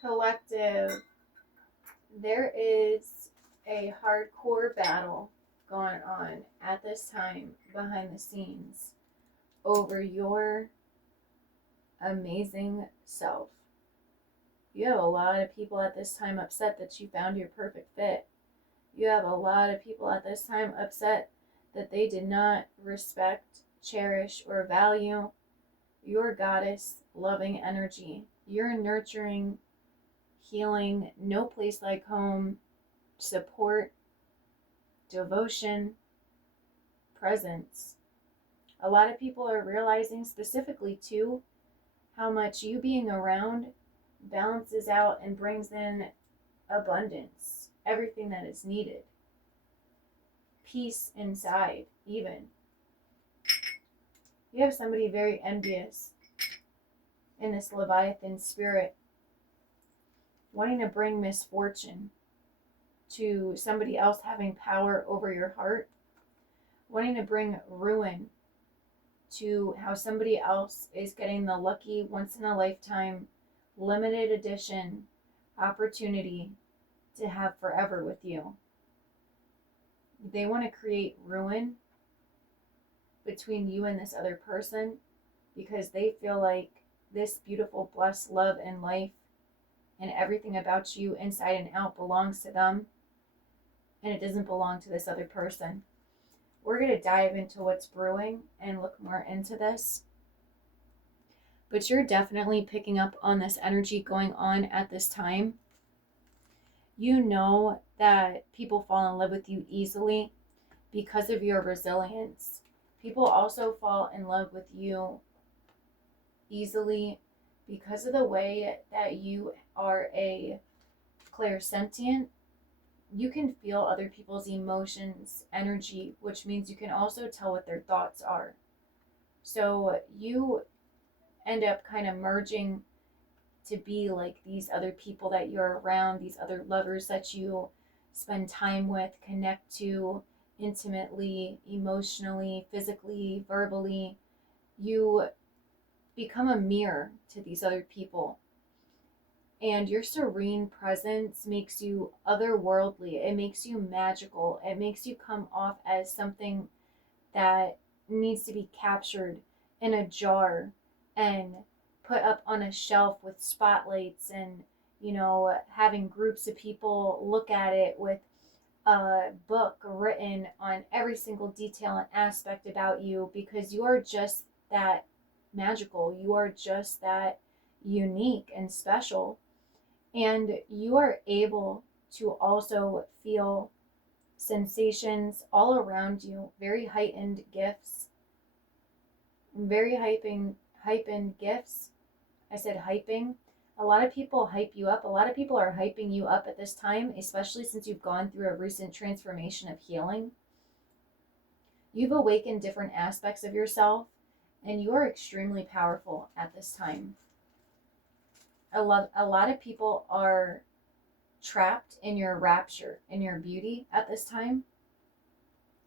Collective, there is a hardcore battle going on at this time behind the scenes over your amazing self. You have a lot of people at this time upset that you found your perfect fit. You have a lot of people at this time upset that they did not respect, cherish, or value your goddess loving energy. Your nurturing, healing, no place like home, support, devotion, presence. A lot of people are realizing, specifically too, how much you being around balances out and brings in abundance, everything that is needed, peace inside, even. You have somebody very envious in this Leviathan spirit, wanting to bring misfortune to somebody else having power over your heart, wanting to bring ruin to how somebody else is getting the lucky once in a lifetime limited edition opportunity to have forever with you. They want to create ruin between you and this other person because they feel like this beautiful, blessed love and life and everything about you inside and out belongs to them and it doesn't belong to this other person. We're going to dive into what's brewing and look more into this. But you're definitely picking up on this energy going on at this time. You know that people fall in love with you easily because of your resilience. People also fall in love with you easily because of the way that you are a clairsentient. You can feel other people's emotions, energy, which means you can also tell what their thoughts are. So you end up kind of merging to be like these other people that you're around, these other lovers that you spend time with, connect to intimately, emotionally, physically, verbally. You become a mirror to these other people. And your serene presence makes you otherworldly. It makes you magical. It makes you come off as something that needs to be captured in a jar and put up on a shelf with spotlights and, having groups of people look at it with a book written on every single detail and aspect about you because you are just that magical. You are just that unique and special. And you are able to also feel sensations all around you, very heightened gifts, very hyping gifts. I said hyping. A lot of people hype you up. A lot of people are hyping you up at this time, especially since you've gone through a recent transformation of healing. You've awakened different aspects of yourself, and you are extremely powerful at this time. A lot of people are trapped in your rapture, in your beauty at this time.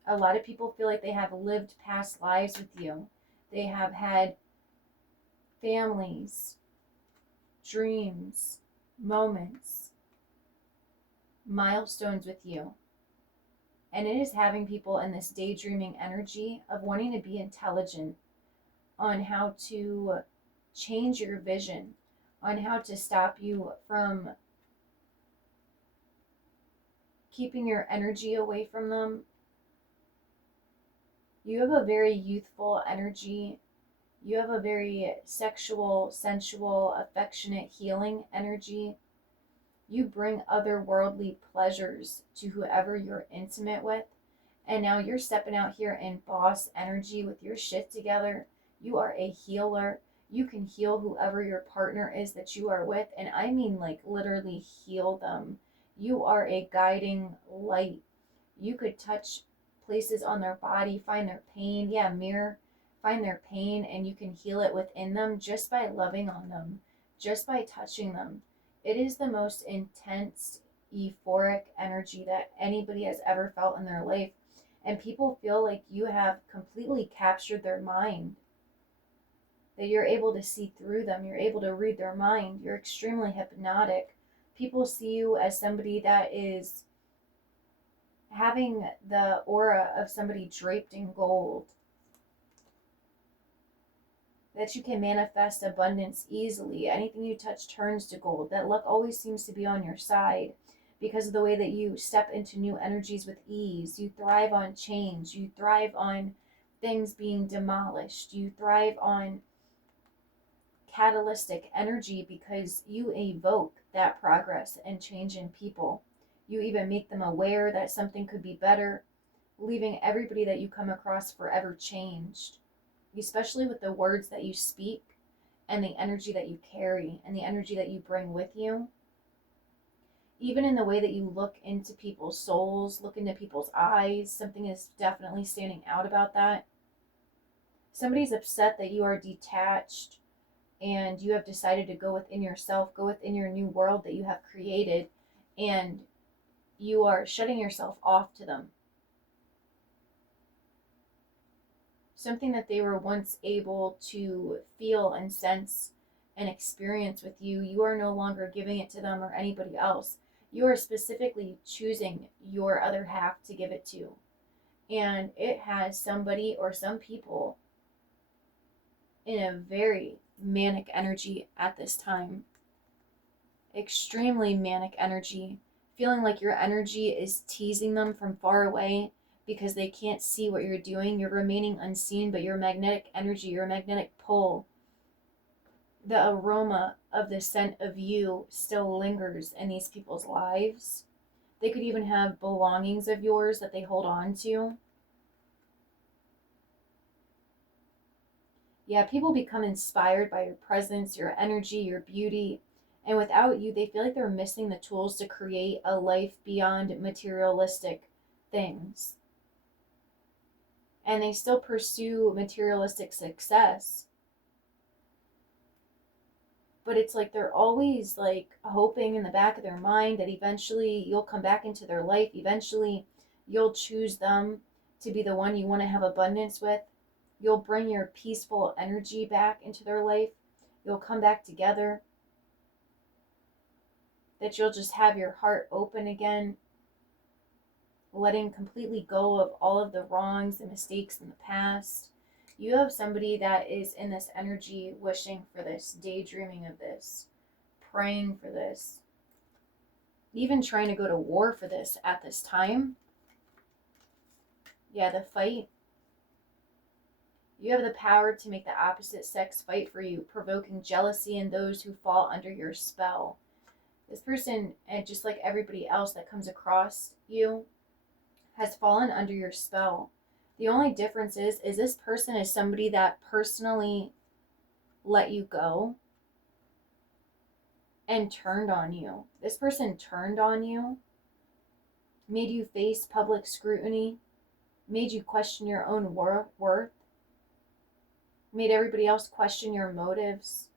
A lot of people feel like they have lived past lives with you. They have had families, dreams, moments, milestones with you. And it is having people in this daydreaming energy of wanting to be intelligent on how to change your vision, on how to stop you from keeping your energy away from them. You have a very youthful energy. You have a very sexual, sensual, affectionate, healing energy. You bring otherworldly pleasures to whoever you're intimate with. And now you're stepping out here in boss energy with your shit together. You are a healer. You can heal whoever your partner is that you are with. And I mean, like, literally heal them. You are a guiding light. You could touch places on their body, find their pain. Yeah, mirror, find their pain, and you can heal it within them just by loving on them, just by touching them. It is the most intense, euphoric energy that anybody has ever felt in their life. And people feel like you have completely captured their mind. that you're able to see through them. You're able to read their mind. You're extremely hypnotic. People see you as somebody that is having the aura of somebody draped in gold, that you can manifest abundance easily. Anything you touch turns to gold. That luck always seems to be on your side because of the way that you step into new energies with ease. You thrive on change. You thrive on things being demolished. You thrive on catalytic energy because you evoke that progress and change in people. You even make them aware that something could be better, leaving everybody that you come across forever changed, especially with the words that you speak and the energy that you carry and the energy that you bring with you. Even in the way that you look into people's souls, look into people's eyes, something is definitely standing out about that. Somebody's upset that you are detached and you have decided to go within yourself, go within your new world that you have created, and you are shutting yourself off to them. Something that they were once able to feel and sense and experience with you, you are no longer giving it to them or anybody else. You are specifically choosing your other half to give it to. And it has somebody or some people in a very manic energy at this time. Extremely manic energy. Feeling like your energy is teasing them from far away because they can't see what you're doing. You're remaining unseen, but your magnetic energy, your magnetic pull, the aroma of the scent of you still lingers in these people's lives. They could even have belongings of yours that they hold on to. Yeah, people become inspired by your presence, your energy, your beauty. And without you, they feel like they're missing the tools to create a life beyond materialistic things. And they still pursue materialistic success. But it's like they're always like hoping in the back of their mind that eventually you'll come back into their life. Eventually you'll choose them to be the one you want to have abundance with. You'll bring your peaceful energy back into their life. You'll come back together. That you'll just have your heart open again, letting completely go of all of the wrongs and mistakes in the past. You have somebody that is in this energy wishing for this, daydreaming of this, praying for this, even trying to go to war for this at this time. Yeah, the fight. You have the power to make the opposite sex fight for you, provoking jealousy in those who fall under your spell. This person, and just like everybody else that comes across you, has fallen under your spell. The only difference is this person is somebody that personally let you go and turned on you. This person turned on you, made you face public scrutiny, made you question your own worth, made everybody else question your motives.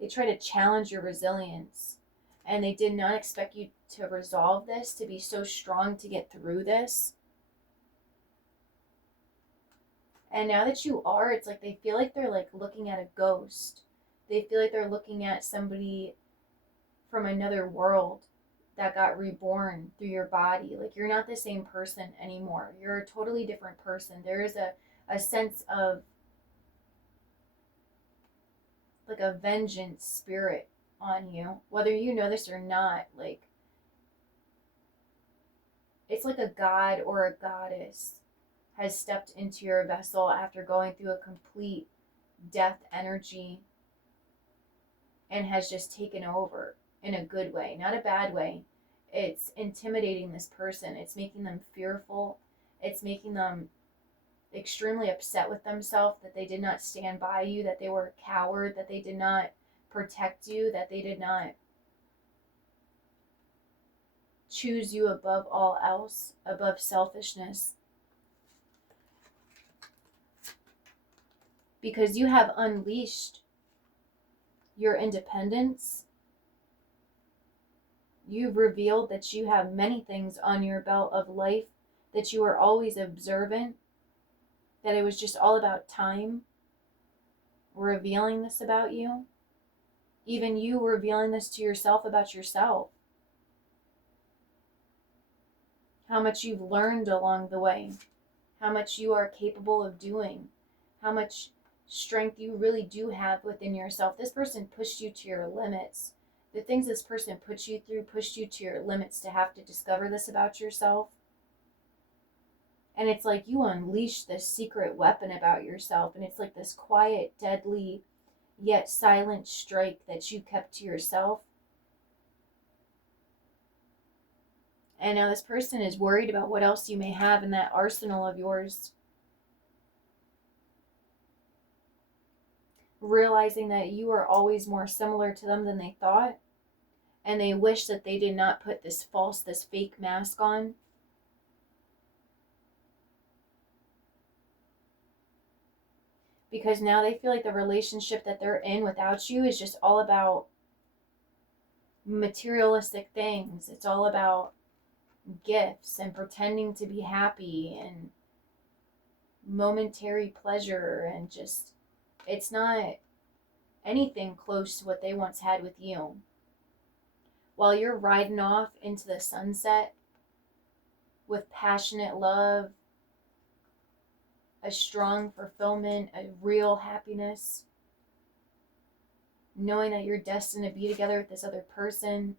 They try to challenge your resilience. And they did not expect you to resolve this, to be so strong to get through this. And now that you are, it's like they feel like they're like looking at a ghost. They feel like they're looking at somebody from another world that got reborn through your body. Like you're not the same person anymore. You're a totally different person. There is a sense of like a vengeance spirit on you, whether you know this or not. Like it's like a god or a goddess has stepped into your vessel after going through a complete death energy and has just taken over in a good way, not a bad way. It's intimidating this person. It's making them fearful. It's making them extremely upset with themselves that they did not stand by you, that they were a coward, that they did not protect you, that they did not choose you above all else, above selfishness. Because you have unleashed your independence. You've revealed that you have many things on your belt of life, that you were always observant, that it was just all about time. revealing this about you. Even you revealing this to yourself about yourself. How much you've learned along the way. How much you are capable of doing. How much strength you really do have within yourself. This person pushed you to your limits. The things this person put you through pushed you to your limits to have to discover this about yourself. And it's like you unleash this secret weapon about yourself. And it's like this quiet, deadly, yet silent strike that you kept to yourself. And now this person is worried about what else you may have in that arsenal of yours. Realizing that you are always more similar to them than they thought. And they wish that they did not put this fake mask on. Because now they feel like the relationship that they're in without you is just all about materialistic things. It's all about gifts and pretending to be happy and momentary pleasure, and just, it's not anything close to what they once had with you. While you're riding off into the sunset with passionate love, a strong fulfillment, a real happiness, knowing that you're destined to be together with this other person,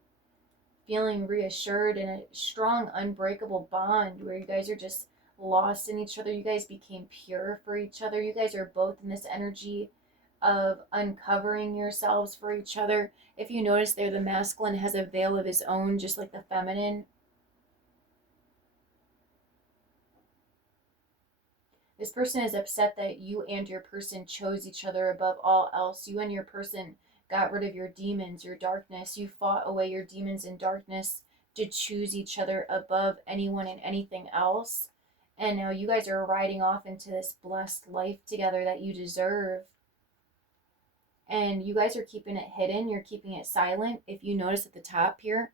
feeling reassured in a strong, unbreakable bond where you guys are just lost in each other. You guys became pure for each other. You guys are both in this energy of uncovering yourselves for each other. If you notice there, the masculine has a veil of his own, just like the feminine. This person is upset that you and your person chose each other above all else. You and your person got rid of your demons, your darkness. You fought away your demons and darkness to choose each other above anyone and anything else. And now you guys are riding off into this blessed life together that you deserve. And you guys are keeping it hidden. You're keeping it silent. If you notice at the top here,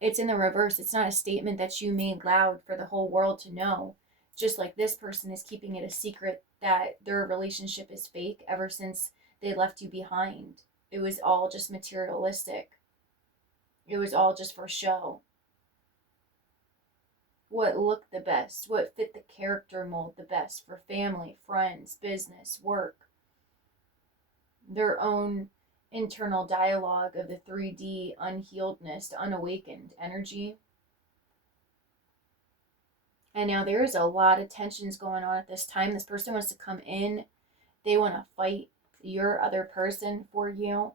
it's in the reverse. It's not a statement that you made loud for the whole world to know. Just like this person is keeping it a secret that their relationship is fake ever since they left you behind. It was all just materialistic. It was all just for show. What looked the best, what fit the character mold the best for family, friends, business, work. Their own internal dialogue of the 3D unhealedness, unawakened energy. And now there is a lot of tensions going on at this time. This person wants to come in. They want to fight your other person for you,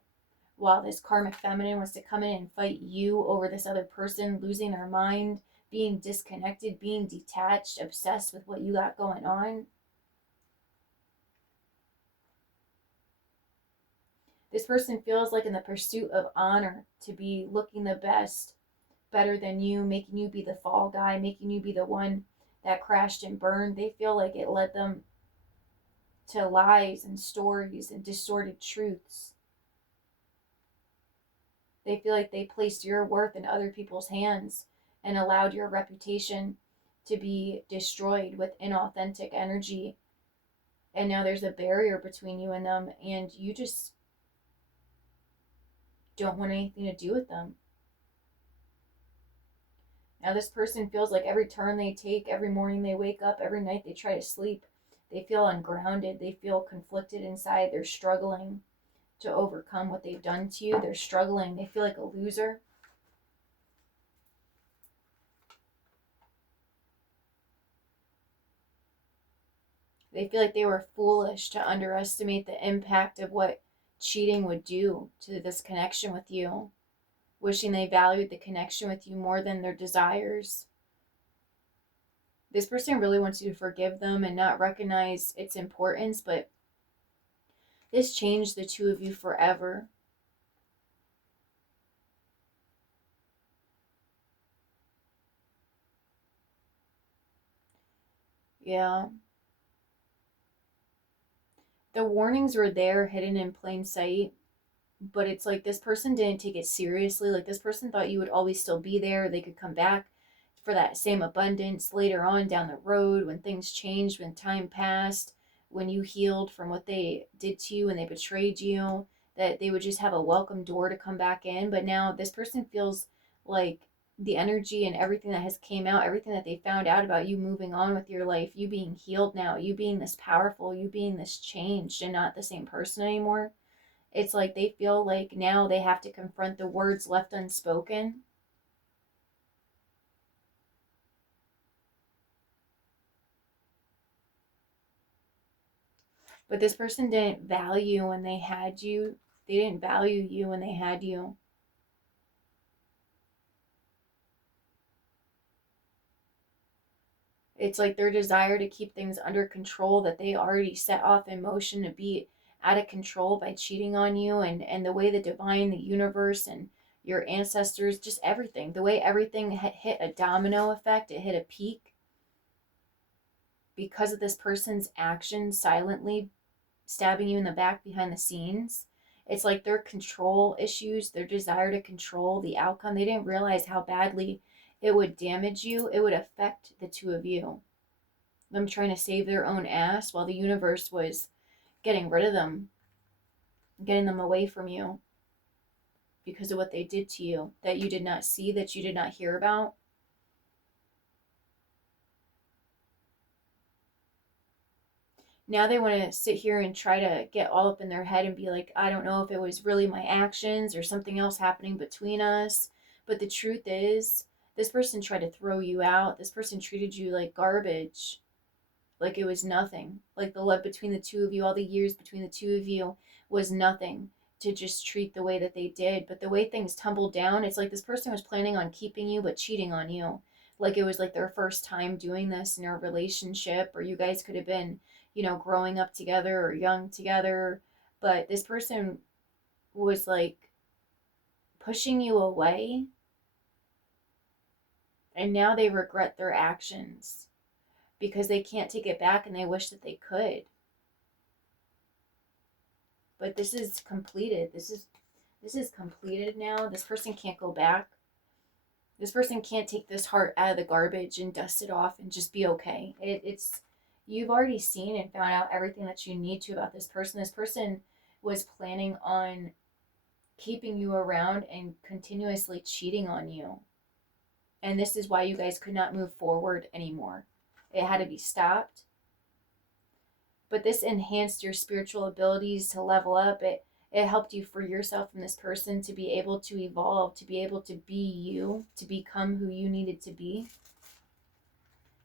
while this karmic feminine wants to come in and fight you over this other person, losing their mind, being disconnected, being detached, obsessed with what you got going on. This person feels like in the pursuit of honor, to be looking the best, better than you, making you be the fall guy, making you be the one that crashed and burned. They feel like it led them to lies and stories and distorted truths. They feel like they placed your worth in other people's hands and allowed your reputation to be destroyed with inauthentic energy. And now there's a barrier between you and them, and you just don't want anything to do with them. Now this person feels like every turn they take, every morning they wake up, every night they try to sleep, they feel ungrounded. They feel conflicted inside. They're struggling to overcome what they've done to you. They're struggling. They feel like a loser. They feel like they were foolish to underestimate the impact of what cheating would do to this connection with you, wishing they valued the connection with you more than their desires. This person really wants you to forgive them and not recognize its importance, but this changed the two of you forever. Yeah. The warnings were there, hidden in plain sight, but it's like this person didn't take it seriously. Like this person thought you would always still be there. They could come back for that same abundance later on down the road when things changed, when time passed, when you healed from what they did to you and they betrayed you, that they would just have a welcome door to come back in. But now this person feels like the energy and everything that has came out, everything that they found out about you moving on with your life, you being healed now, you being this powerful, you being this changed and not the same person anymore. It's like they feel like now they have to confront the words left unspoken. But this person didn't value when they had you. They didn't value you when they had you. It's like their desire to keep things under control that they already set off in motion to be out of control by cheating on you, and the way the divine, the universe, and your ancestors, just everything, the way everything hit a domino effect, it hit a peak because of this person's actions silently stabbing you in the back behind the scenes. It's like their control issues, their desire to control the outcome. They didn't realize how badly it would damage you. It would affect the two of you. Them trying to save their own ass while the universe was getting rid of them, getting them away from you because of what they did to you that you did not see, that you did not hear about. Now they want to sit here and try to get all up in their head and be like, I don't know if it was really my actions or something else happening between us. But the truth is, this person tried to throw you out. This person treated you like garbage, like it was nothing. Like the love between the two of you, all the years between the two of you was nothing to just treat the way that they did. But the way things tumbled down, it's like this person was planning on keeping you but cheating on you. Like it was like their first time doing this in a relationship, or you guys could have been, growing up together or young together. But this person was like pushing you away, and now they regret their actions because they can't take it back and they wish that they could. But this is completed. This is completed now. This person can't go back. This person can't take this heart out of the garbage and dust it off and just be okay. It's you've already seen and found out everything that you need to about this person. This person was planning on keeping you around and continuously cheating on you. And this is why you guys could not move forward anymore. It had to be stopped. But this enhanced your spiritual abilities to level up. It helped you free yourself from this person to be able to evolve, to be able to be you, to become who you needed to be,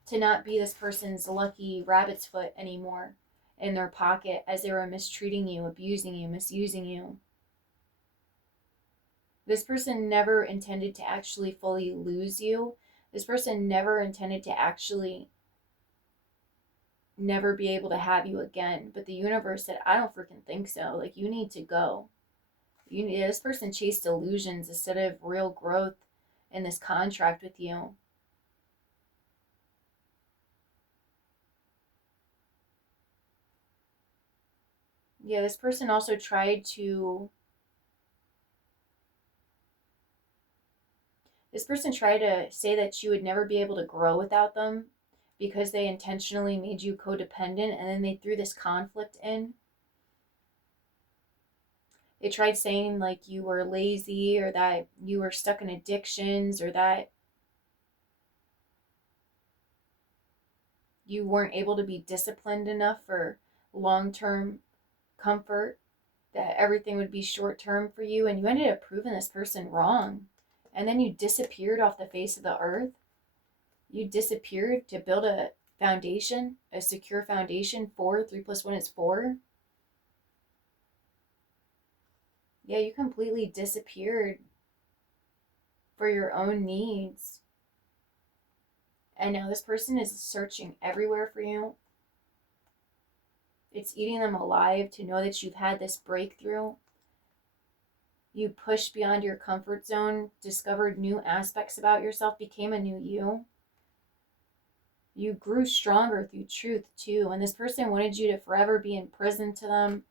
to not be this person's lucky rabbit's foot anymore in their pocket as they were mistreating you, abusing you, misusing you. This person never intended to actually fully lose you. This person never intended to actually never be able to have you again. But the universe said, I don't freaking think so. Like, you need to go. This person chased illusions instead of real growth in this contract with you. Yeah, this person also tried to. This person tried to say that you would never be able to grow without them because they intentionally made you codependent, and then they threw this conflict in. They tried saying like you were lazy, or that you were stuck in addictions, or that you weren't able to be disciplined enough for long-term comfort, that everything would be short-term for you, and you ended up proving this person wrong. And then you disappeared off the face of the earth. You disappeared to build a foundation, a secure foundation. 3 + 1 is 4. Yeah, you completely disappeared for your own needs. And now this person is searching everywhere for you. It's eating them alive to know that you've had this breakthrough. You pushed beyond your comfort zone, discovered new aspects about yourself, became a new you. You grew stronger through truth too. And this person wanted you to forever be in prison to them,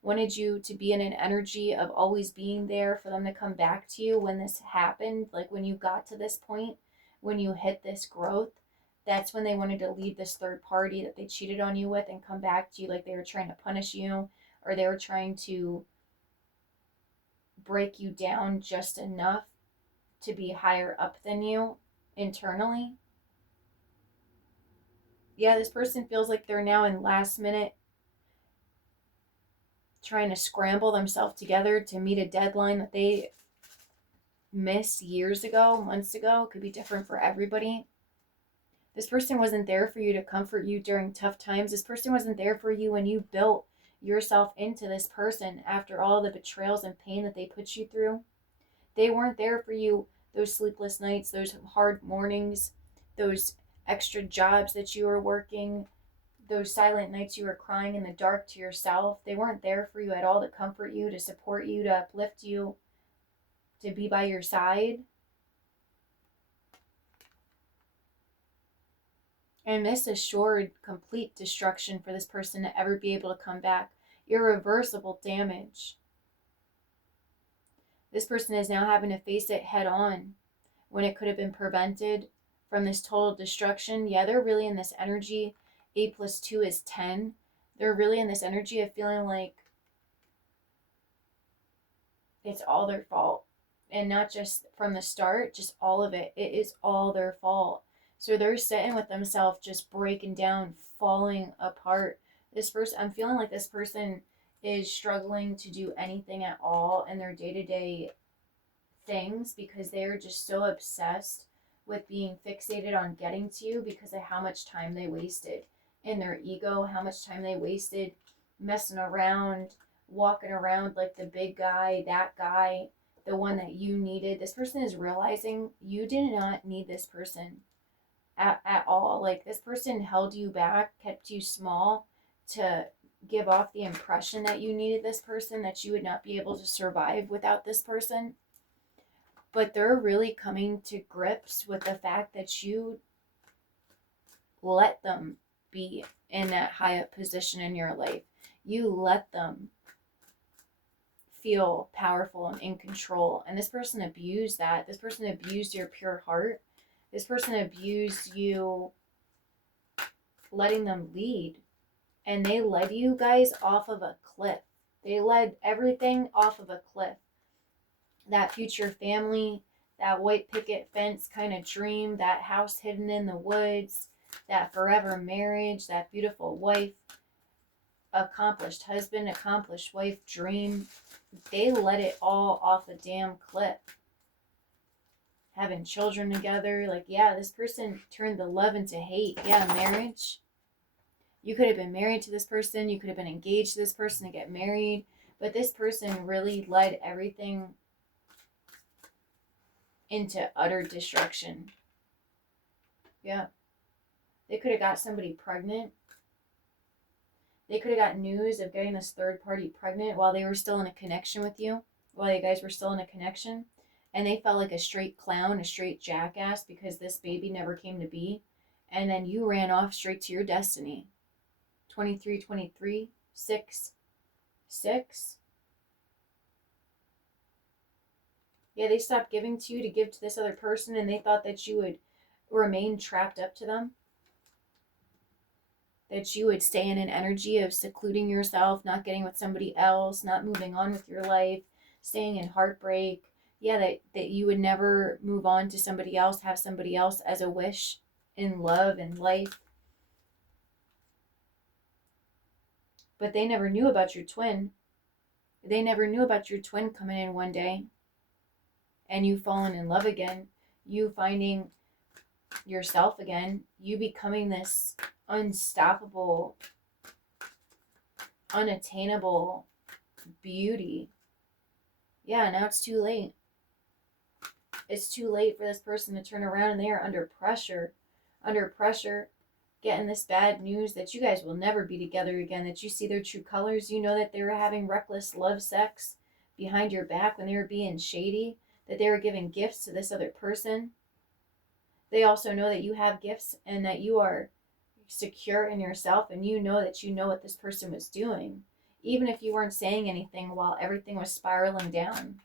wanted you to be in an energy of always being there for them to come back to you when this happened, like when you got to this point, when you hit this growth. That's when they wanted to leave this third party that they cheated on you with and come back to you like they were trying to punish you, or they were trying to break you down just enough to be higher up than you internally. Yeah, this person feels like they're now in last minute trying to scramble themselves together to meet a deadline that they missed years ago, months ago. It could be different for everybody. This person wasn't there for you to comfort you during tough times. This person wasn't there for you when you built yourself into this person after all the betrayals and pain that they put you through. They weren't there for you those sleepless nights, those hard mornings, those extra jobs that you were working, those silent nights you were crying in the dark to yourself. They weren't there for you at all to comfort you, to support you, to uplift you, to be by your side. And this assured complete destruction for this person to ever be able to come back. Irreversible damage. This person is now having to face it head on when it could have been prevented from this total destruction. Yeah, they're really in this energy. 8 plus 2 is 10. They're really in this energy of feeling like it's all their fault. And not just from the start, just all of it. It is all their fault. So they're sitting with themselves, just breaking down, falling apart. This person, I'm feeling like this person is struggling to do anything at all in their day-to-day things because they're just so obsessed with being fixated on getting to you because of how much time they wasted in their ego, how much time they wasted messing around, walking around like the big guy, that guy, the one that you needed. This person is realizing you did not need this person at all. Like, this person held you back, kept you small to give off the impression that you needed this person, that you would not be able to survive without this person. But they're really coming to grips with the fact that you let them be in that high up position in your life. You let them feel powerful and in control. And this person abused that. This person abused your pure heart. This person abused you letting them lead. And they led you guys off of a cliff. They led everything off of a cliff. That future family, that white picket fence kind of dream, that house hidden in the woods, that forever marriage, that beautiful wife, accomplished husband, accomplished wife dream. They let it all off a damn cliff. Having children together, like, yeah, this person turned the love into hate. Yeah, marriage. You could have been married to this person. You could have been engaged to this person to get married. But this person really led everything into utter destruction. Yeah. They could have got somebody pregnant. They could have got news of getting this third party pregnant while they were still in a connection with you, while you guys were still in a connection. And they felt like a straight clown, a straight jackass because this baby never came to be. And then you ran off straight to your destiny. 23, 23, 6, 6. Yeah, they stopped giving to you to give to this other person, and they thought that you would remain trapped up to them. That you would stay in an energy of secluding yourself, not getting with somebody else, not moving on with your life, staying in heartbreak. Yeah, that you would never move on to somebody else, have somebody else as a wish in love and life. But they never knew about your twin. They never knew about your twin coming in one day and you falling in love again, you finding yourself again, you becoming this unstoppable, unattainable beauty. Yeah, now it's too late. It's too late for this person to turn around, and they are under pressure, getting this bad news that you guys will never be together again, that you see their true colors. You know that they were having reckless love sex behind your back when they were being shady, that they were giving gifts to this other person. They also know that you have gifts and that you are secure in yourself, and you know what this person was doing, even if you weren't saying anything while everything was spiraling down.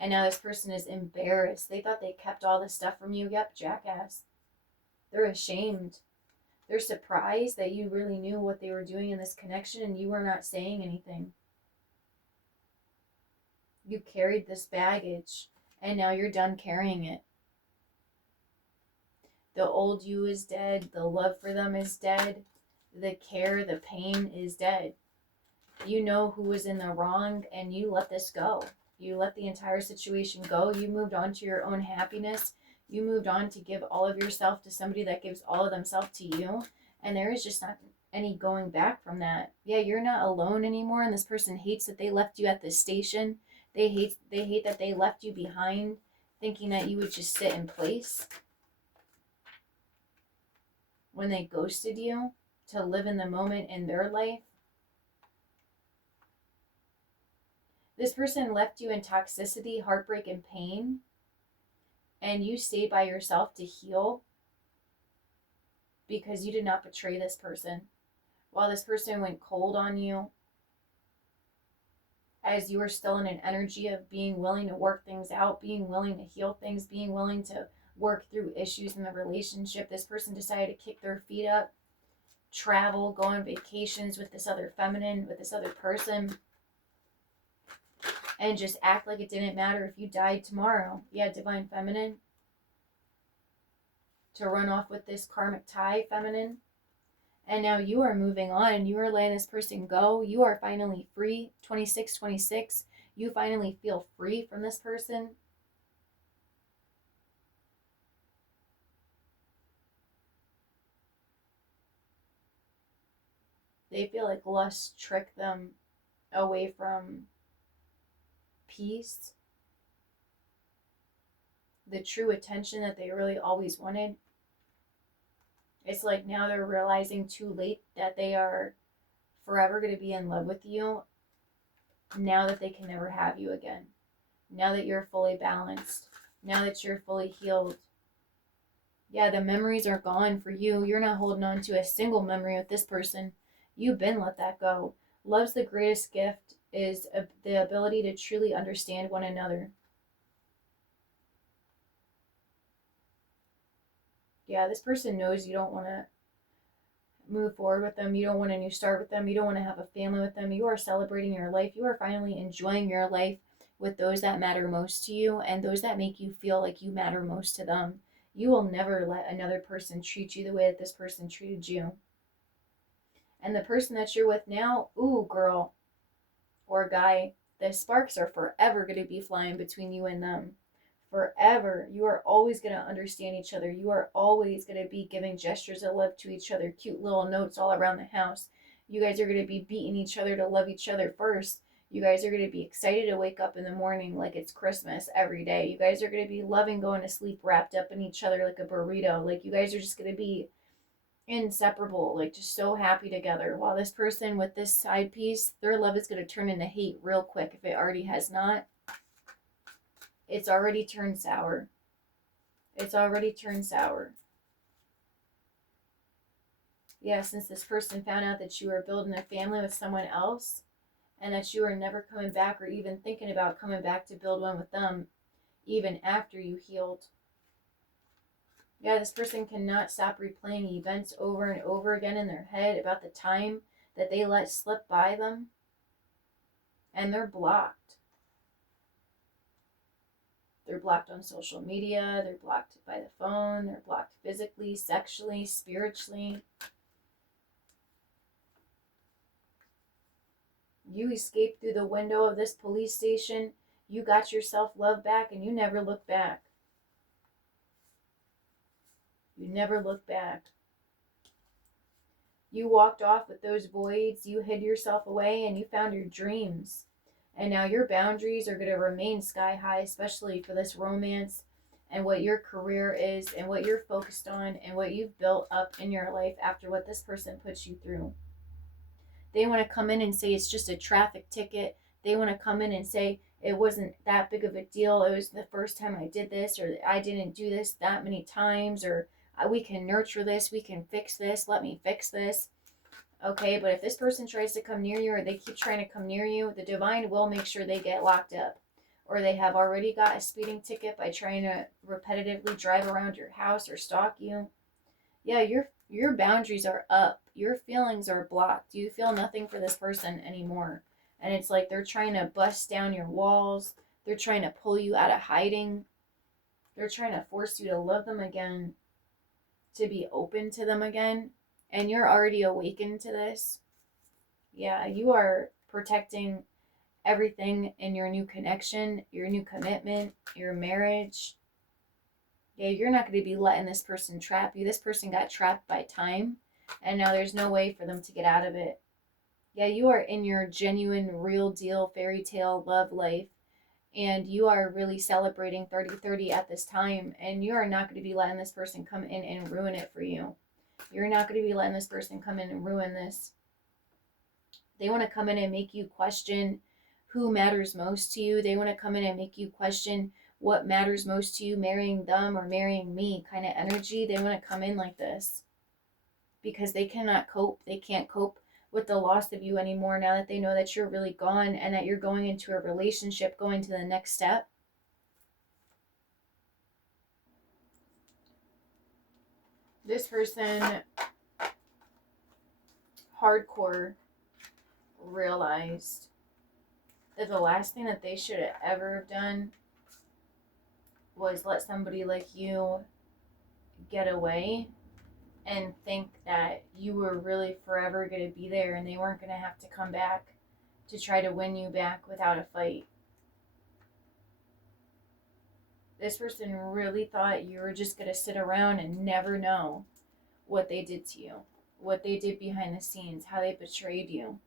And now this person is embarrassed. They thought they kept all this stuff from you. Yep, jackass. They're ashamed. They're surprised that you really knew what they were doing in this connection and you were not saying anything. You carried this baggage and now you're done carrying it. The old you is dead. The love for them is dead. The care, the pain is dead. You know who was in the wrong and you let this go. You let the entire situation go. You moved on to your own happiness. You moved on to give all of yourself to somebody that gives all of themselves to you. And there is just not any going back from that. Yeah, you're not alone anymore, and this person hates that they left you at the station. They hate that they left you behind, thinking that you would just sit in place when they ghosted you to live in the moment in their life. This person left you in toxicity, heartbreak, and pain, and you stayed by yourself to heal because you did not betray this person. While this person went cold on you, as you were still in an energy of being willing to work things out, being willing to heal things, being willing to work through issues in the relationship, this person decided to kick their feet up, travel, go on vacations with this other feminine, with this other person, and just act like it didn't matter if you died tomorrow. Yeah, divine feminine. To run off with this karmic tie, feminine. And now you are moving on. You are letting this person go. You are finally free. 2626. You finally feel free from this person. They feel like lust tricked them away from peace, the true attention that they really always wanted. It's like now they're realizing too late that they are forever going to be in love with you now that they can never have you again. Now that you're fully balanced. Now that you're fully healed. Yeah, the memories are gone for you. You're not holding on to a single memory with this person. You've been let that go. Love's the greatest gift is the ability to truly understand one another. Yeah, this person knows you don't want to move forward with them. You don't want a new start with them. You don't want to have a family with them. You are celebrating your life. You are finally enjoying your life with those that matter most to you and those that make you feel like you matter most to them. You will never let another person treat you the way that this person treated you. And the person that you're with now, ooh, girl or guy, the sparks are forever going to be flying between you and them. Forever. You are always going to understand each other. You are always going to be giving gestures of love to each other, cute little notes all around the house. You guys are going to be beating each other to love each other first. You guys are going to be excited to wake up in the morning like it's Christmas every day. You guys are going to be loving going to sleep wrapped up in each other like a burrito. Like you guys are just going to be inseparable, like just so happy together. While this person with this side piece, their love is going to turn into hate real quick if it already has not. It's already turned sour. It's already turned sour. Yeah, since this person found out that you were building a family with someone else and that you were never coming back or even thinking about coming back to build one with them, even after you healed. Yeah, this person cannot stop replaying events over and over again in their head about the time that they let slip by them. And they're blocked. They're blocked on social media. They're blocked by the phone. They're blocked physically, sexually, spiritually. You escaped through the window of this police station. You got your self-love back and you never looked back. You never looked back. You walked off with those voids. You hid yourself away and you found your dreams. And now your boundaries are going to remain sky high, especially for this romance and what your career is and what you're focused on and what you've built up in your life after what this person puts you through. They want to come in and say it's just a traffic ticket. They want to come in and say it wasn't that big of a deal. It was the first time I did this, or I didn't do this that many times, or we can nurture this, we can fix this, let me fix this. Okay, but if this person tries to come near you or they keep trying to come near you, the divine will make sure they get locked up. Or they have already got a speeding ticket by trying to repetitively drive around your house or stalk you. Yeah, your boundaries are up. Your feelings are blocked. You feel nothing for this person anymore. And it's like they're trying to bust down your walls. They're trying to pull you out of hiding. They're trying to force you to love them again, to be open to them again. And you're already awakened to this. Yeah, you are protecting everything in your new connection, your new commitment, your marriage. Yeah, you're not going to be letting this person trap you. This person got trapped by time, and now there's no way for them to get out of it. Yeah, you are in your genuine, real deal fairy tale love life, and you are really celebrating 30-30 at this time, and you are not going to be letting this person come in and ruin it for you. You're not going to be letting this person come in and ruin this. They want to come in and make you question who matters most to you. They want to come in and make you question what matters most to you, marrying them or marrying me kind of energy. They want to come in like this because they cannot cope. They can't cope with the loss of you anymore now that they know that you're really gone and that you're going into a relationship, going to the next step. This person hardcore realized that the last thing that they should have ever have done was let somebody like you get away and think that you were really forever going to be there and they weren't going to have to come back to try to win you back without a fight. This person really thought you were just going to sit around and never know what they did to you, what they did behind the scenes, how they betrayed you.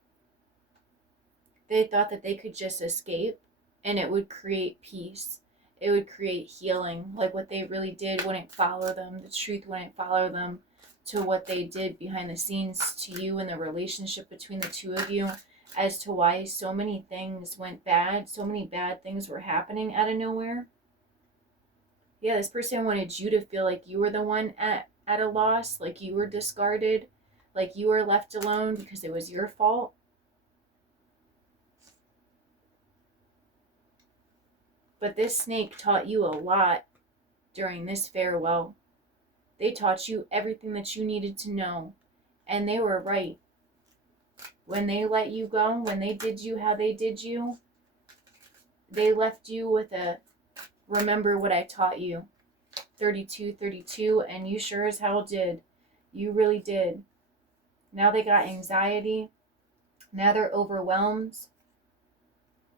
They thought that they could just escape and it would create peace. It would create healing. Like what they really did wouldn't follow them. The truth wouldn't follow them to what they did behind the scenes to you and the relationship between the two of you, as to why so many things went bad. So many bad things were happening out of nowhere. Yeah, this person wanted you to feel like you were the one at a loss, like you were discarded, like you were left alone because it was your fault. But this snake taught you a lot during this farewell. They taught you everything that you needed to know, and they were right. When they let you go, when they did you how they did you, they left you with a remember what I taught you. 32, and you sure as hell did. You really did. Now they got anxiety. Now they're overwhelmed.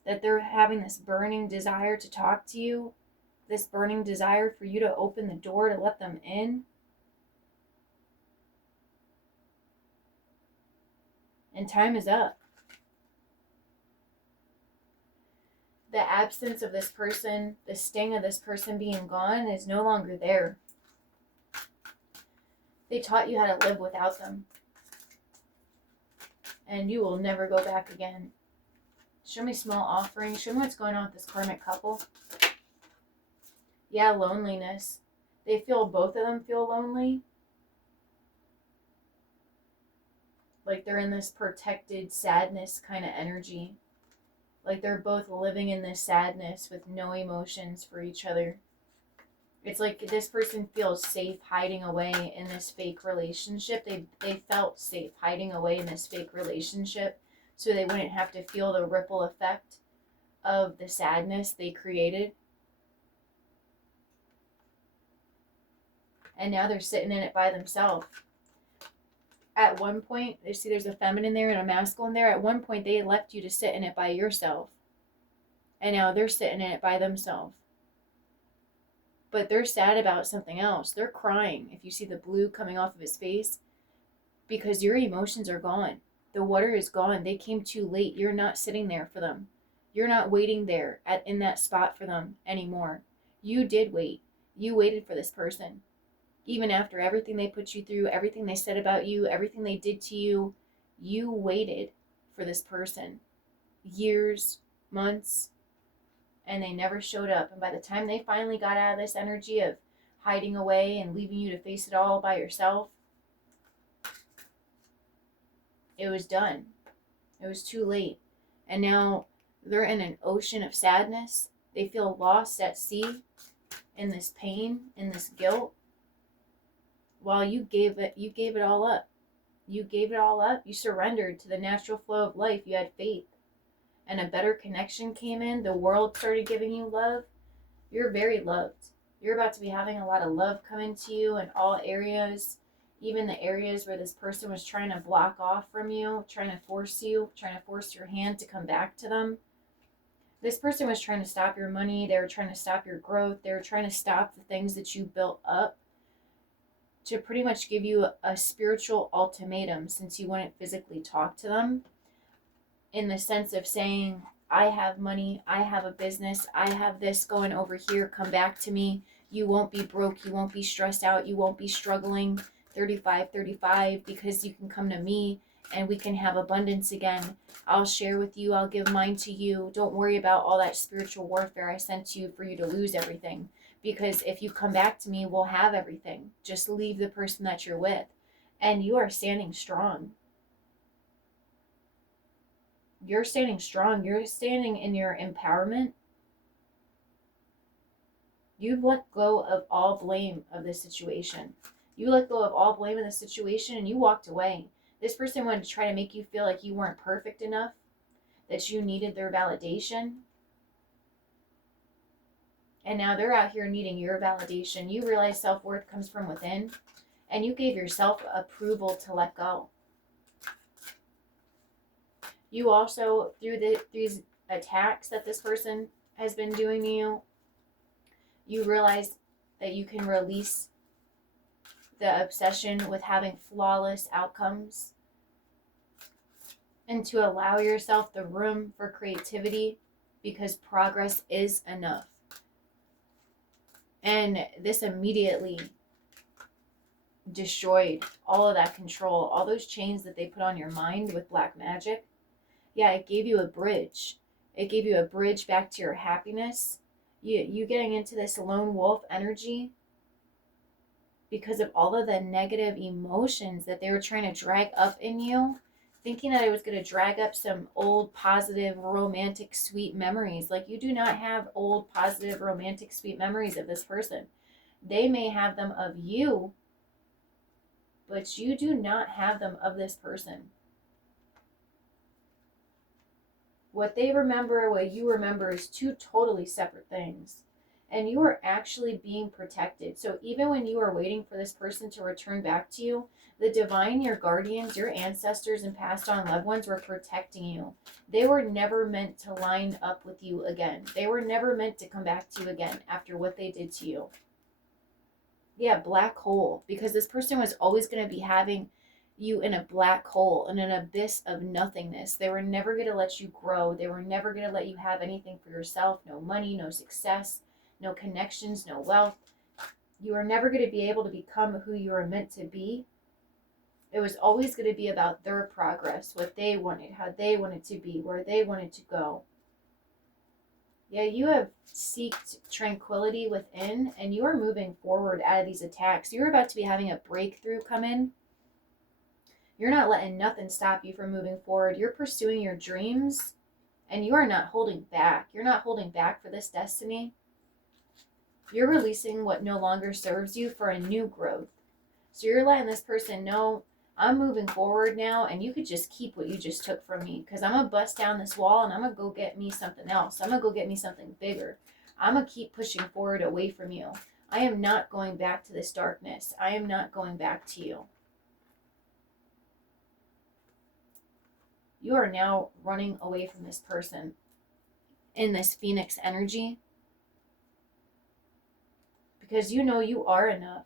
That they're having this burning desire to talk to you. This burning desire for you to open the door to let them in. And time is up. The absence of this person, the sting of this person being gone is no longer there. They taught you how to live without them. And you will never go back again. Show me small offering. Show me what's going on with this karmic couple. Yeah, loneliness. Both of them feel lonely. Like they're in this protected sadness kind of energy. Like they're both living in this sadness with no emotions for each other. It's like this person feels safe hiding away in this fake relationship. They felt safe hiding away in this fake relationship so they wouldn't have to feel the ripple effect of the sadness they created. And now they're sitting in it by themselves. At one point, there's a feminine there and a masculine there. At one point, they left you to sit in it by yourself. And now they're sitting in it by themselves. But they're sad about something else. They're crying if you see the blue coming off of his face, because your emotions are gone. The water is gone. They came too late. You're not sitting there for them. You're not waiting there in that spot for them anymore. You did wait. You waited for this person. Even after everything they put you through, everything they said about you, everything they did to you, you waited for this person. Years, months, and they never showed up. And by the time they finally got out of this energy of hiding away and leaving you to face it all by yourself, it was done. It was too late. And now they're in an ocean of sadness. They feel lost at sea in this pain, in this guilt. While you gave it all up. You gave it all up. You surrendered to the natural flow of life. You had faith. And a better connection came in. The world started giving you love. You're very loved. You're about to be having a lot of love come into you in all areas, even the areas where this person was trying to block off from you, trying to force your hand to come back to them. This person was trying to stop your money. They were trying to stop your growth. They were trying to stop the things that you built up, to pretty much give you a spiritual ultimatum, since you wouldn't physically talk to them, in the sense of saying, I have money, I have a business, I have this going over here, come back to me. You won't be broke, you won't be stressed out, you won't be struggling 35, because you can come to me and we can have abundance again. I'll share with you, I'll give mine to you. Don't worry about all that spiritual warfare I sent you for you to lose everything. Because if you come back to me, we'll have everything. Just leave the person that you're with. And you are standing strong. You're standing strong. You're standing in your empowerment. You've let go of all blame of this situation. You let go of all blame in the situation and you walked away. This person wanted to try to make you feel like you weren't perfect enough, that you needed their validation. And now they're out here needing your validation. You realize self-worth comes from within, and you gave yourself approval to let go. You also, through these attacks that this person has been doing to you, you realize that you can release the obsession with having flawless outcomes, and to allow yourself the room for creativity, because progress is enough. And this immediately destroyed all of that control, all those chains that they put on your mind with black magic. Yeah, it gave you a bridge. It gave you a bridge back to your happiness. You getting into this lone wolf energy because of all of the negative emotions that they were trying to drag up in you, thinking that it was going to drag up some old, positive, romantic, sweet memories. Like, you do not have old, positive, romantic, sweet memories of this person. They may have them of you, but you do not have them of this person. What they remember, what you remember, is two totally separate things. And you are actually being protected. So even when you are waiting for this person to return back to you, the divine, your guardians, your ancestors, and passed on loved ones were protecting you. They were never meant to line up with you again. They were never meant to come back to you again after what they did to you. Yeah, black hole. Because this person was always going to be having you in a black hole, in an abyss of nothingness. They were never going to let you grow. They were never going to let you have anything for yourself. No money, no success, no connections, no wealth. You are never going to be able to become who you are meant to be. It was always going to be about their progress, what they wanted, how they wanted to be, where they wanted to go. Yeah, you have seeked tranquility within, and you are moving forward out of these attacks. You're about to be having a breakthrough come in. You're not letting nothing stop you from moving forward. You're pursuing your dreams, and you are not holding back. You're not holding back for this destiny. You're releasing what no longer serves you for a new growth. So you're letting this person know, I'm moving forward now, and you could just keep what you just took from me, because I'm going to bust down this wall and I'm going to go get me something else. I'm going to go get me something bigger. I'm going to keep pushing forward away from you. I am not going back to this darkness. I am not going back to you. You are now running away from this person in this Phoenix energy, because you know you are enough.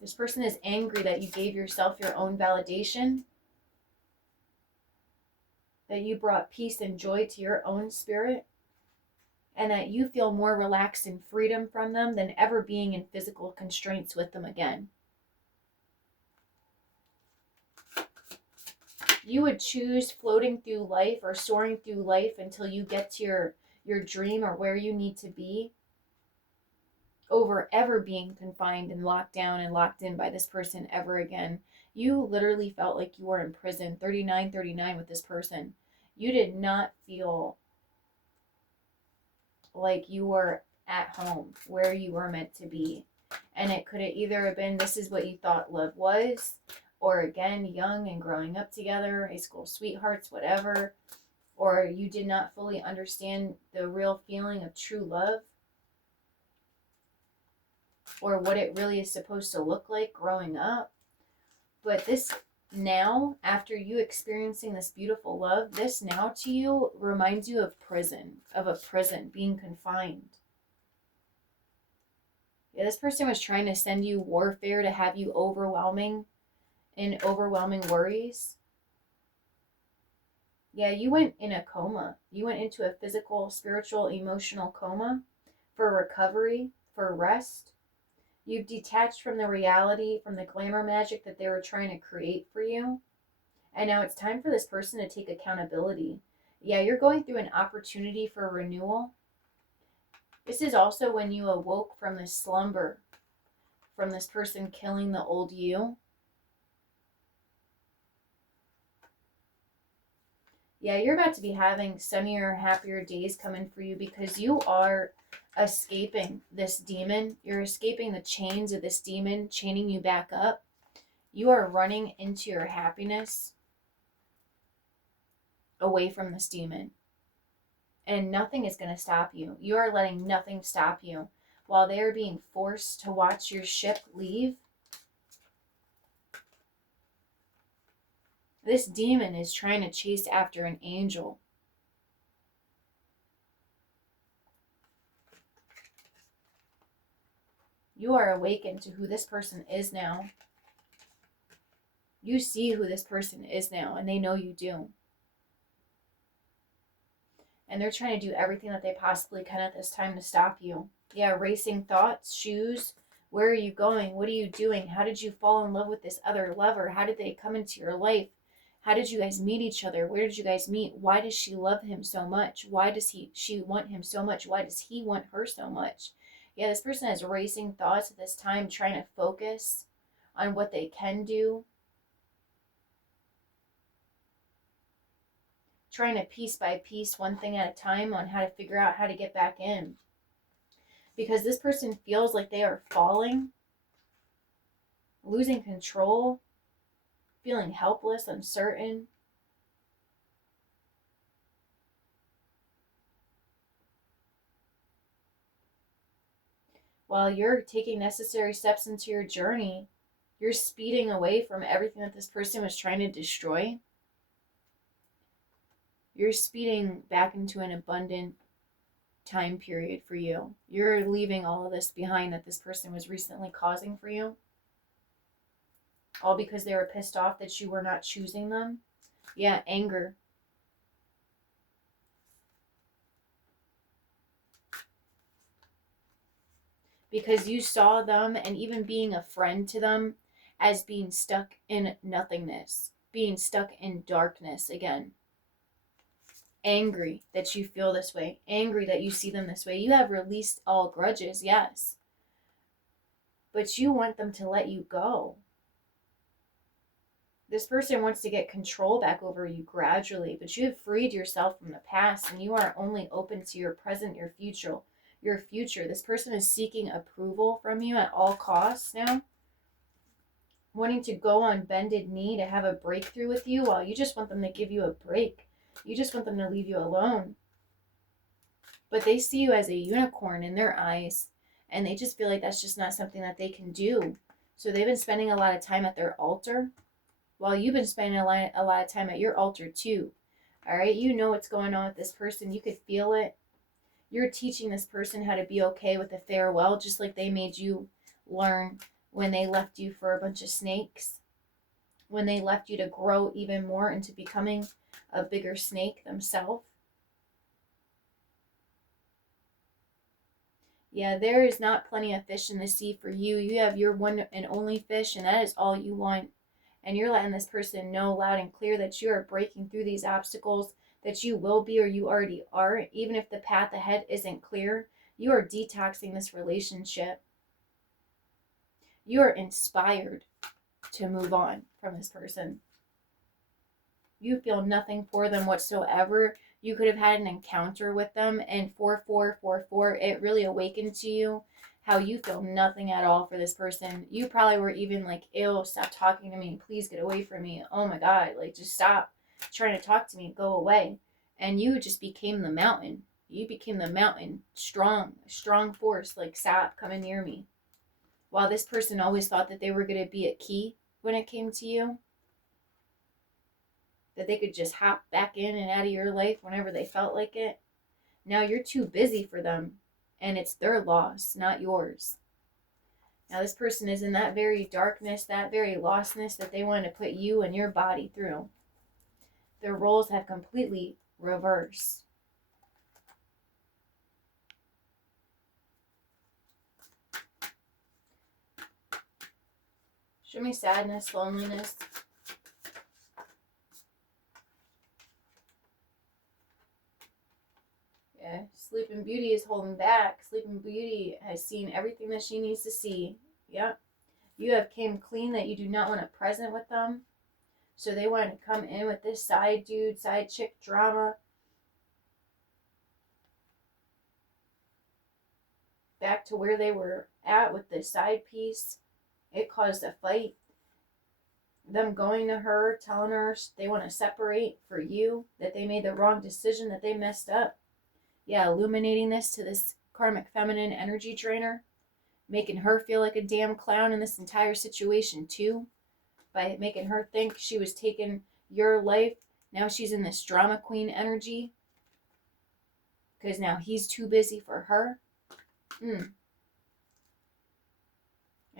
This person is angry that you gave yourself your own validation, that you brought peace and joy to your own spirit, and that you feel more relaxed and freedom from them than ever being in physical constraints with them again. You would choose floating through life or soaring through life until you get to your dream or where you need to be, over ever being confined and locked down and locked in by this person ever again. You literally felt like you were in prison 39 with this person. You did not feel like you were at home, where you were meant to be. And it could have either been this is what you thought love was, or again, young and growing up together, high school sweethearts, whatever, or you did not fully understand the real feeling of true love, or what it really is supposed to look like growing up. But this now, after you experiencing this beautiful love, this now to you reminds you of a prison, being confined. Yeah, this person was trying to send you warfare to have you overwhelming worries. Yeah, you went in a coma. You went into a physical, spiritual, emotional coma for recovery, for rest. You've detached from the reality, from the glamour magic that they were trying to create for you. And now it's time for this person to take accountability. Yeah, you're going through an opportunity for renewal. This is also when you awoke from this slumber, from this person killing the old you. Yeah, you're about to be having sunnier, happier days coming for you because you are escaping this demon. You're escaping the chains of this demon chaining you back up. You are running into your happiness away from this demon. And nothing is going to stop you. You are letting nothing stop you. While they are being forced to watch your ship leave, this demon is trying to chase after an angel. You are awakened to who this person is now. You see who this person is now, and they know you do. And they're trying to do everything that they possibly can at this time to stop you. Yeah, racing thoughts, shoes. Where are you going? What are you doing? How did you fall in love with this other lover? How did they come into your life? How did you guys meet each other? Where did you guys meet? Why does she love him so much? Why does she want him so much? Why does he want her so much? Yeah, this person has racing thoughts at this time, trying to focus on what they can do, trying to piece by piece, one thing at a time, on how to figure out how to get back in. Because this person feels like they are falling, losing control, feeling helpless, uncertain. While you're taking necessary steps into your journey, you're speeding away from everything that this person was trying to destroy. You're speeding back into an abundant time period for you. You're leaving all of this behind that this person was recently causing for you. All because they were pissed off that you were not choosing them. Yeah, anger. Because you saw them, and even being a friend to them, as being stuck in nothingness, being stuck in darkness again. Angry that you feel this way, angry that you see them this way. You have released all grudges, yes, but you want them to let you go. This person wants to get control back over you gradually, but you have freed yourself from the past, and you are only open to your present, your future. This person is seeking approval from you at all costs now, wanting to go on bended knee to have a breakthrough with you, while you just want them to give you a break. You just want them to leave you alone. But they see you as a unicorn in their eyes, and they just feel like that's just not something that they can do. So they've been spending a lot of time at their altar, while you've been spending a lot of time at your altar too. All right, you know what's going on with this person. You could feel it. You're teaching this person how to be okay with a farewell, just like they made you learn when they left you for a bunch of snakes, when they left you to grow even more into becoming a bigger snake themselves. Yeah, there is not plenty of fish in the sea for you. You have your one and only fish, and that is all you want. And you're letting this person know loud and clear that you are breaking through these obstacles, that you will be, or you already are. Even if the path ahead isn't clear, you are detoxing this relationship. You are inspired to move on from this person. You feel nothing for them whatsoever. You could have had an encounter with them, and 4444, it really awakened to you how you feel nothing at all for this person. You probably were even like, ew, stop talking to me. Please get away from me. Oh my God, like just stop trying to talk to me. Go away. And you just became the mountain. You became the mountain. Strong force. Like, stop coming near me. While this person always thought that they were going to be a key when it came to you, that they could just hop back in and out of your life whenever they felt like it. Now you're too busy for them, and it's their loss, not yours. Now this person is in that very darkness, that very lostness that they want to put you and your body through. Their roles have completely reversed. Show me sadness, loneliness. Yeah, Sleeping Beauty is holding back. Sleeping Beauty has seen everything that she needs to see. Yep. You have came clean that you do not want a present with them. So they wanted to come in with this side dude, side chick drama. Back to where they were at with the side piece. It caused a fight. Them going to her, telling her they want to separate for you, that they made the wrong decision, that they messed up. Yeah, illuminating this to this karmic feminine energy drainer, making her feel like a damn clown in this entire situation too, by making her think she was taking your life. Now she's in this drama queen energy because now he's too busy for her. And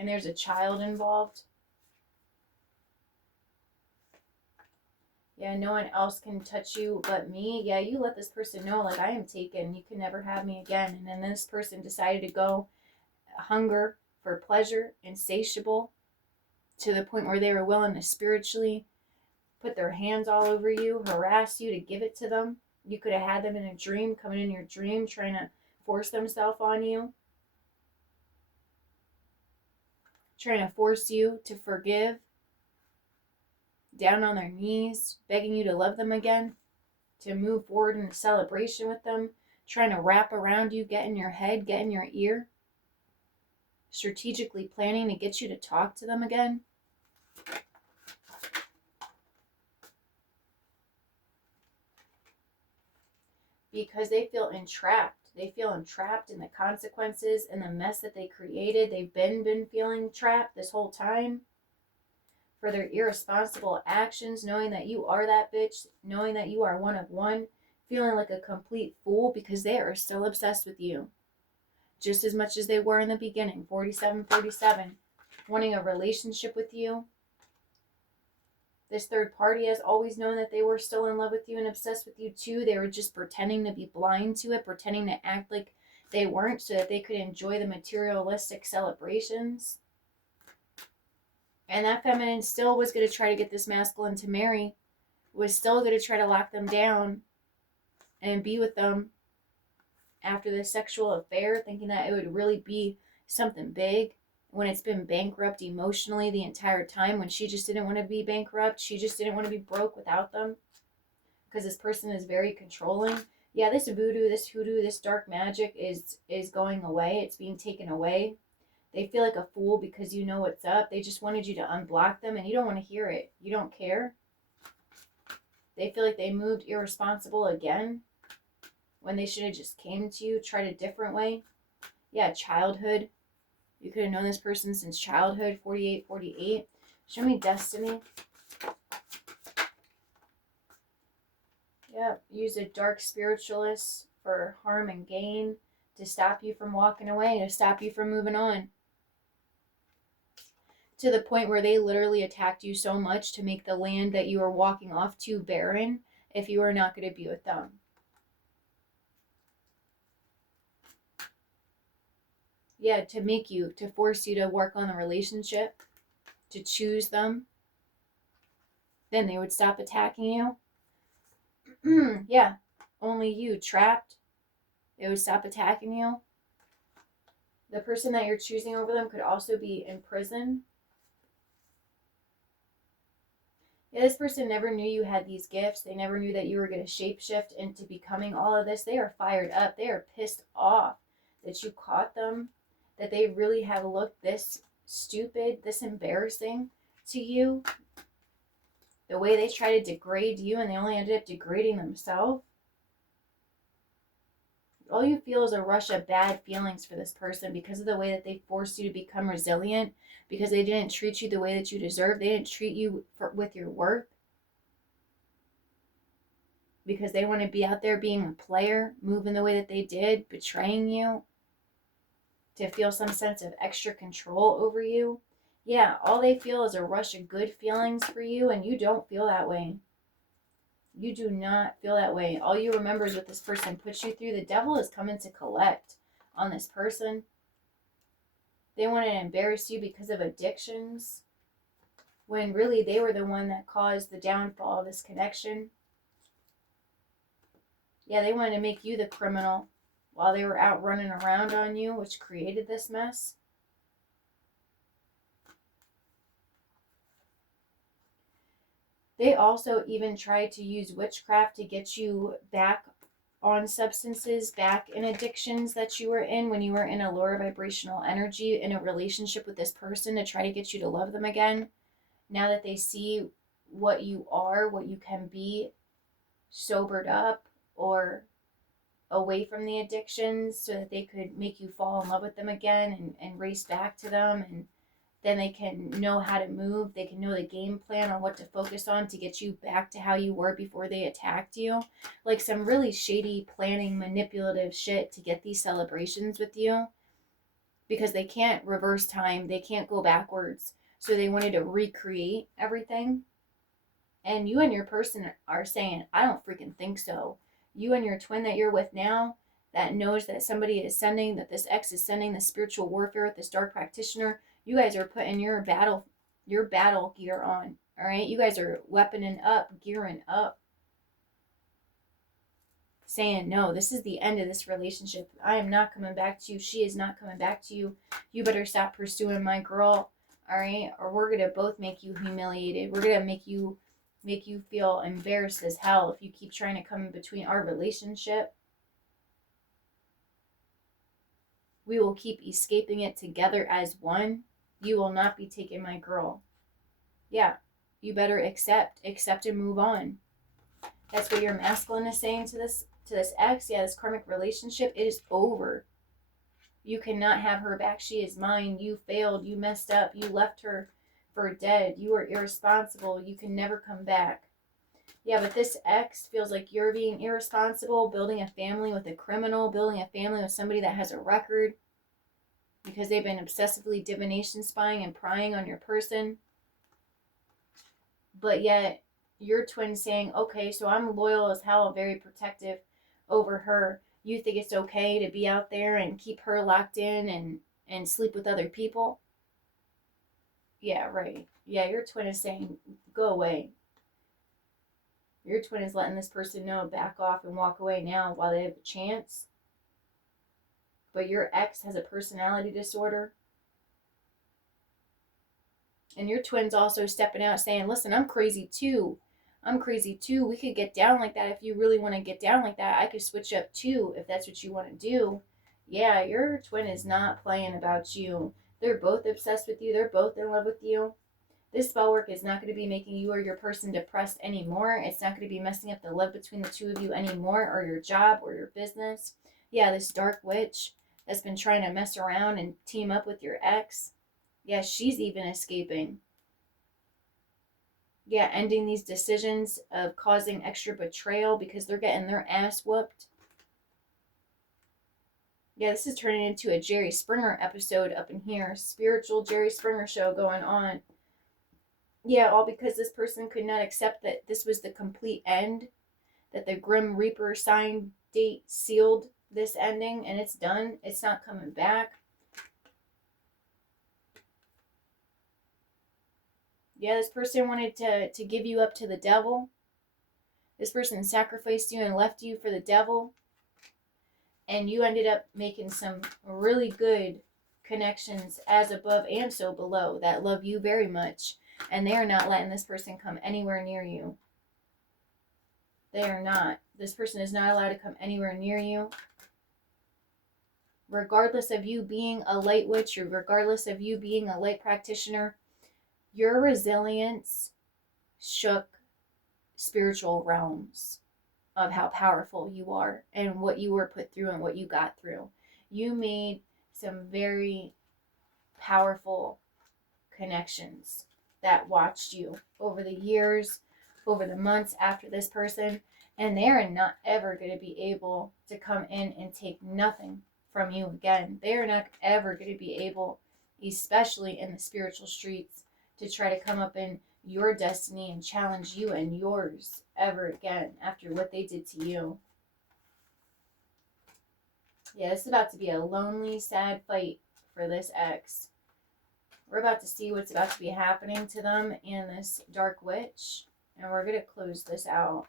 there's a child involved. Yeah, no one else can touch you but me. Yeah, you let this person know, like, I am taken. You can never have me again. And then this person decided to go hunger for pleasure, insatiable, to the point where they were willing to spiritually put their hands all over you, harass you to give it to them. You could have had them in a dream, coming in your dream, trying to force themselves on you. Trying to force you to forgive. Down on their knees, begging you to love them again, to move forward in a celebration with them, trying to wrap around you, get in your head, get in your ear, strategically planning to get you to talk to them again. Because they feel entrapped. They feel entrapped in the consequences and the mess that they created. They've been feeling trapped this whole time. For their irresponsible actions, knowing that you are that bitch, knowing that you are one of one, feeling like a complete fool because they are still obsessed with you. Just as much as they were in the beginning, 47, wanting a relationship with you. This third party has always known that they were still in love with you and obsessed with you too. They were just pretending to be blind to it, pretending to act like they weren't so that they could enjoy the materialistic celebrations. And that feminine still was going to try to get this masculine to marry, was still going to try to lock them down and be with them after the sexual affair, thinking that it would really be something big when it's been bankrupt emotionally the entire time, when she just didn't want to be bankrupt. She just didn't want to be broke without them because this person is very controlling. Yeah, this voodoo, this hoodoo, this dark magic is going away. It's being taken away. They feel like a fool because you know what's up. They just wanted you to unblock them and you don't want to hear it. You don't care. They feel like they moved irresponsible again when they should have just came to you, tried a different way. Yeah, childhood. You could have known this person since childhood, 48. Show me destiny. Yeah, use a dark spiritualist for harm and gain to stop you from walking away, to stop you from moving on. To the point where they literally attacked you so much to make the land that you were walking off to barren if you were not going to be with them. Yeah, to force you to work on the relationship, to choose them. Then they would stop attacking you. Yeah, only you, trapped. They would stop attacking you. The person that you're choosing over them could also be in prison. Yeah, this person never knew you had these gifts. They never knew that you were going to shapeshift into becoming all of this. They are fired up. They are pissed off that you caught them that they really have looked this stupid, this embarrassing to you, the way they try to degrade you and they only ended up degrading themselves, all you feel is a rush of bad feelings for this person because of the way that they forced you to become resilient, because they didn't treat you the way that you deserve. They didn't treat you with your worth, because they want to be out there being a player, moving the way that they did, betraying you to feel some sense of extra control over you. Yeah, all they feel is a rush of good feelings for you, and you don't feel that way. You do not feel that way. All you remember is what this person puts you through. The devil is coming to collect on this person. They want to embarrass you because of addictions, when really they were the one that caused the downfall of this connection. Yeah, they wanted to make you the criminal while they were out running around on you, which created this mess. They also even tried to use witchcraft to get you back on substances, back in addictions that you were in when you were in a lower vibrational energy in a relationship with this person, to try to get you to love them again. Now that they see what you are, what you can be, sobered up or away from the addictions, so that they could make you fall in love with them again and race back to them, and then they can know how to move. They can know the game plan on what to focus on to get you back to how you were before they attacked you. Like some really shady planning, manipulative shit to get these celebrations with you, because they can't reverse time. They can't go backwards. So they wanted to recreate everything. And you and your person are saying, I don't freaking think so. You and your twin that you're with now, that knows that somebody is sending, that this ex is sending the spiritual warfare with this dark practitioner, you guys are putting your battle gear on. All right, you guys are weaponing up, gearing up, saying, no, this is the end of this relationship. I am not coming back to you. She is not coming back to you. You better stop pursuing my girl. All right, or we're gonna both make you humiliated. We're gonna make you feel embarrassed as hell if you keep trying to come in between our relationship. We will keep escaping it together as one. You will not be taking my girl. Yeah, you better accept and move on. That's what your masculine is saying to this ex. Yeah, this karmic relationship, it is over. You cannot have her back. She is mine. You failed. You messed up. You left her for dead. You are irresponsible. You can never come back. Yeah, but this ex feels like you're being irresponsible, building a family with a criminal, building a family with somebody that has a record, because they've been obsessively divination spying and prying on your person. But yet your twin saying, okay, so I'm loyal as hell, very protective over her. You think it's okay to be out there and keep her locked in and sleep with other people? Yeah, right. Yeah, your twin is saying, go away. Your twin is letting this person know, back off and walk away now while they have a chance. But your ex has a personality disorder. And your twin's also stepping out saying, listen, I'm crazy too. I'm crazy too. We could get down like that if you really want to get down like that. I could switch up too if that's what you want to do. Yeah, your twin is not playing about you. They're both obsessed with you. They're both in love with you. This spell work is not going to be making you or your person depressed anymore. It's not going to be messing up the love between the two of you anymore, or your job or your business. Yeah, this dark witch that's been trying to mess around and team up with your ex. Yeah, she's even escaping. Yeah, ending these decisions of causing extra betrayal because they're getting their ass whooped. Yeah, this is turning into a Jerry Springer episode up in here. Spiritual Jerry Springer show going on. Yeah, all because this person could not accept that this was the complete end, that the Grim Reaper sign date sealed this ending, and it's done. It's not coming back. Yeah, this person wanted to give you up to the devil. This person sacrificed you and left you for the devil. And you ended up making some really good connections as above and so below that love you very much. And they are not letting this person come anywhere near you. They are not. This person is not allowed to come anywhere near you. regardless of you being a light witch or regardless of you being a light practitioner, your resilience shook spiritual realms of how powerful you are and what you were put through and what you got through. You made some very powerful connections that watched you over the years, over the months after this person, and they are not ever going to be able to come in and take nothing from you again. They are not ever going to be able, especially in the spiritual streets, to try to come up in your destiny and challenge you and yours ever again after what they did to you. Yeah, this is about to be a lonely, sad fight for this ex. We're about to see what's about to be happening to them and this dark witch. And we're going to close this out.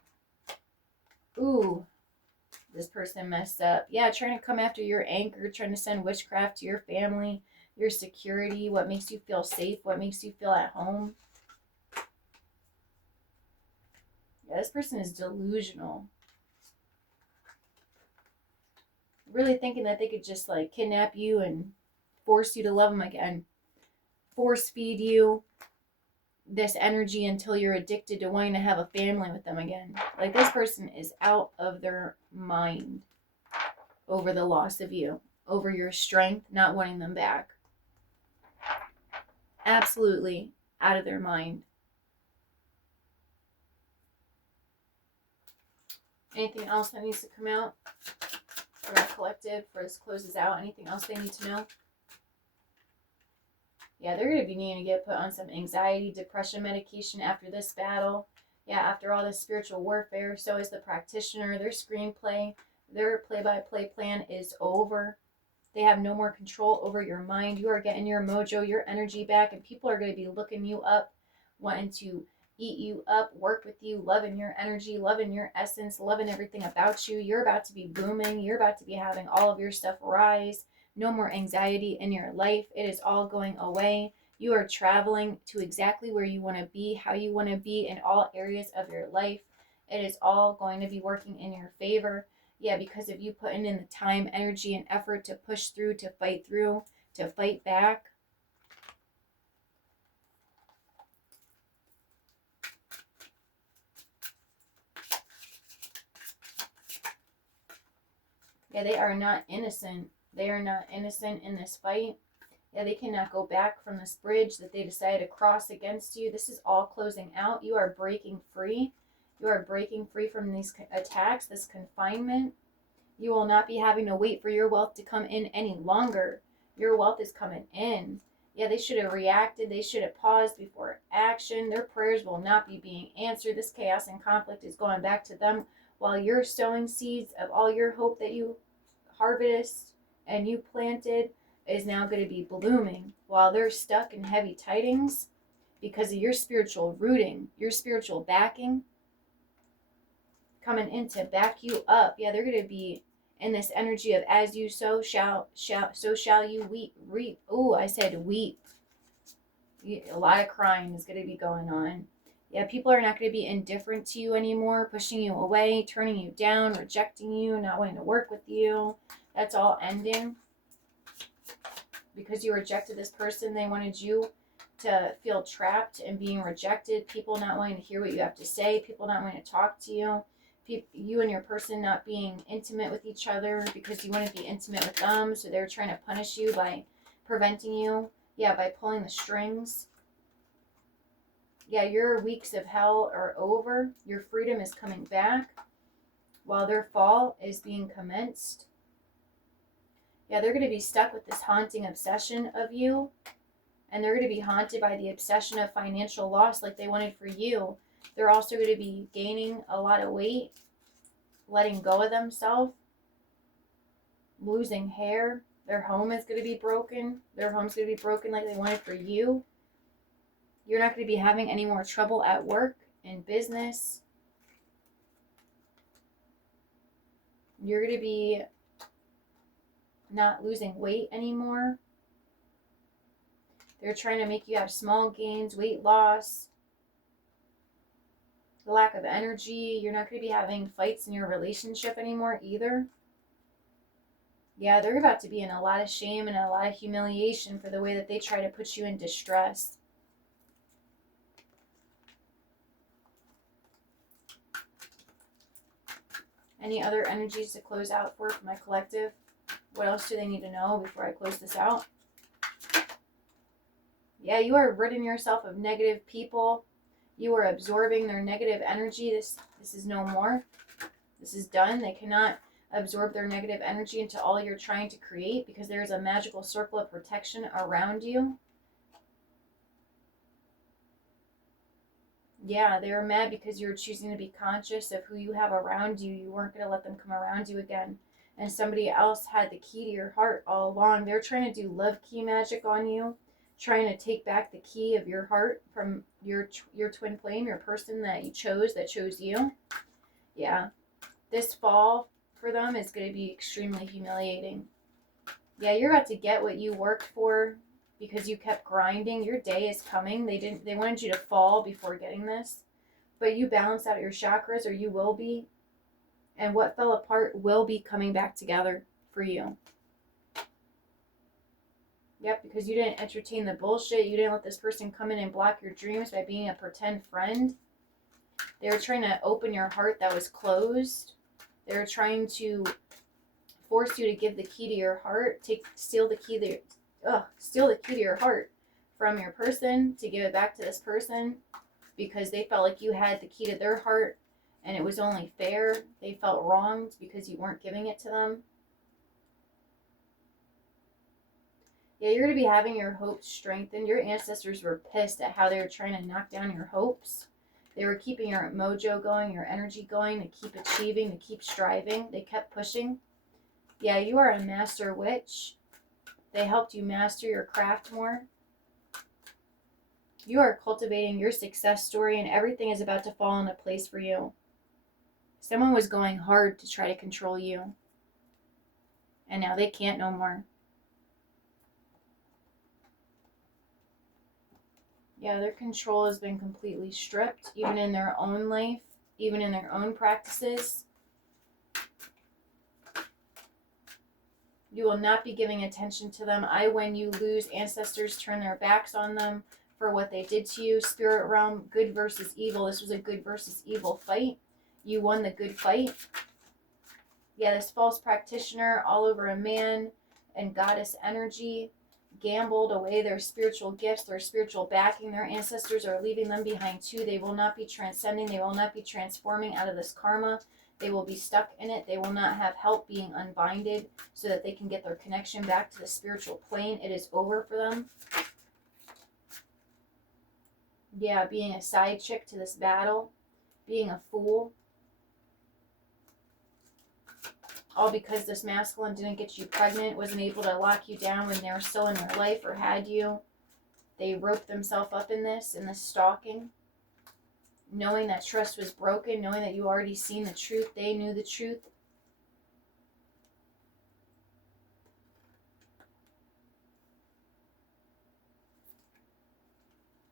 Ooh, this person messed up. Yeah, trying to come after your anchor, trying to send witchcraft to your family, your security, what makes you feel safe, what makes you feel at home. Yeah, this person is delusional. Really thinking that they could just like kidnap you and force you to love them again. Force feed you this energy until you're addicted to wanting to have a family with them again. Like, this person is out of their mind over the loss of you, over your strength, not wanting them back. Absolutely out of their mind. Anything else that needs to come out for our collective for this closes out? Anything else they need to know? Yeah, they're going to be needing to get put on some anxiety, depression medication after this battle. Yeah, after all this spiritual warfare, so is the practitioner. Their screenplay, their play-by-play plan is over. They have no more control over your mind. You are getting your mojo, your energy back, and people are going to be looking you up, wanting to eat you up, work with you, loving your energy, loving your essence, loving everything about you. You're about to be booming. You're about to be having all of your stuff rise. No more anxiety in your life. It is all going away. You are traveling to exactly where you want to be, how you want to be in all areas of your life. It is all going to be working in your favor. Yeah, because of you putting in the time, energy, and effort to push through, to fight back. Yeah, they are not innocent. They are not innocent in this fight. Yeah, they cannot go back from this bridge that they decided to cross against you. This is all closing out. You are breaking free. You are breaking free from these attacks, this confinement. You will not be having to wait for your wealth to come in any longer. Your wealth is coming in. Yeah, they should have reacted. They should have paused before action. Their prayers will not be being answered. This chaos and conflict is going back to them while you're sowing seeds of all your hope that you harvest and you planted is now going to be blooming while they're stuck in heavy tidings because of your spiritual rooting, your spiritual backing coming in to back you up. Yeah, they're going to be in this energy of as you sow, so shall you reap. Oh, I said weep. A lot of crying is going to be going on. Yeah, people are not going to be indifferent to you anymore, pushing you away, turning you down, rejecting you, not wanting to work with you. That's all ending. Because you rejected this person, they wanted you to feel trapped and being rejected, people not wanting to hear what you have to say, people not wanting to talk to you, you and your person not being intimate with each other because you want to be intimate with them, so they're trying to punish you by preventing you, by pulling the strings. Yeah, your weeks of hell are over. Your freedom is coming back while their fall is being commenced. Yeah, they're going to be stuck with this haunting obsession of you, and they're going to be haunted by the obsession of financial loss like they wanted for you. They're also going to be gaining a lot of weight, letting go of themselves, losing hair. Their home is going to be broken. Their home's going to be broken like they wanted for you. You're not going to be having any more trouble at work, in business. You're going to be not losing weight anymore. They're trying to make you have small gains, weight loss, the lack of energy. You're not going to be having fights in your relationship anymore either. Yeah, they're about to be in a lot of shame and a lot of humiliation for the way that they try to put you in distress. Any other energies to close out for my collective? What else do they need to know before I close this out? Yeah, you are ridding yourself of negative people. You are absorbing their negative energy. This is no more. This is done. They cannot absorb their negative energy into all you're trying to create, because there is a magical circle of protection around you. Yeah, they were mad because you were choosing to be conscious of who you have around you. You weren't going to let them come around you again. And somebody else had the key to your heart all along. They're trying to do love key magic on you, trying to take back the key of your heart from your twin flame, your person that you chose, that chose you. Yeah. This fall for them is going to be extremely humiliating. Yeah, you're about to get what you worked for because you kept grinding. Your day is coming. They wanted you to fall before getting this. But you balance out your chakras, or you will be. And what fell apart will be coming back together for you. Yep, because you didn't entertain the bullshit. You didn't let this person come in and block your dreams by being a pretend friend. They were trying to open your heart that was closed. They were trying to force you to give the key to your heart, steal the key to your heart from your person to give it back to this person, because they felt like you had the key to their heart and it was only fair. They felt wronged because you weren't giving it to them. Yeah, you're going to be having your hopes strengthened. Your ancestors were pissed at how they were trying to knock down your hopes. They were keeping your mojo going, your energy going, to keep achieving, to keep striving. They kept pushing. Yeah, you are a master witch. They helped you master your craft more. You are cultivating your success story, and everything is about to fall into place for you. Someone was going hard to try to control you, and now they can't no more. Yeah, their control has been completely stripped, even in their own life, even in their own practices. You will not be giving attention to them. When you lose, ancestors turn their backs on them for what they did to you. Spirit realm, good versus evil. This was a good versus evil fight. You won the good fight. Yeah, this false practitioner, all over a man and goddess energy, gambled away their spiritual gifts, their spiritual backing. Their ancestors are leaving them behind too. They will not be transcending. They will not be transforming out of this karma. They will be stuck in it. They will not have help being unbinded so that they can get their connection back to the spiritual plane. It is over for them. Yeah, being a side chick to this battle, being a fool. All because this masculine didn't get you pregnant, wasn't able to lock you down when they were still in your life or had you. They roped themselves up in this stalking, knowing that trust was broken, knowing that you already seen the truth. They knew the truth.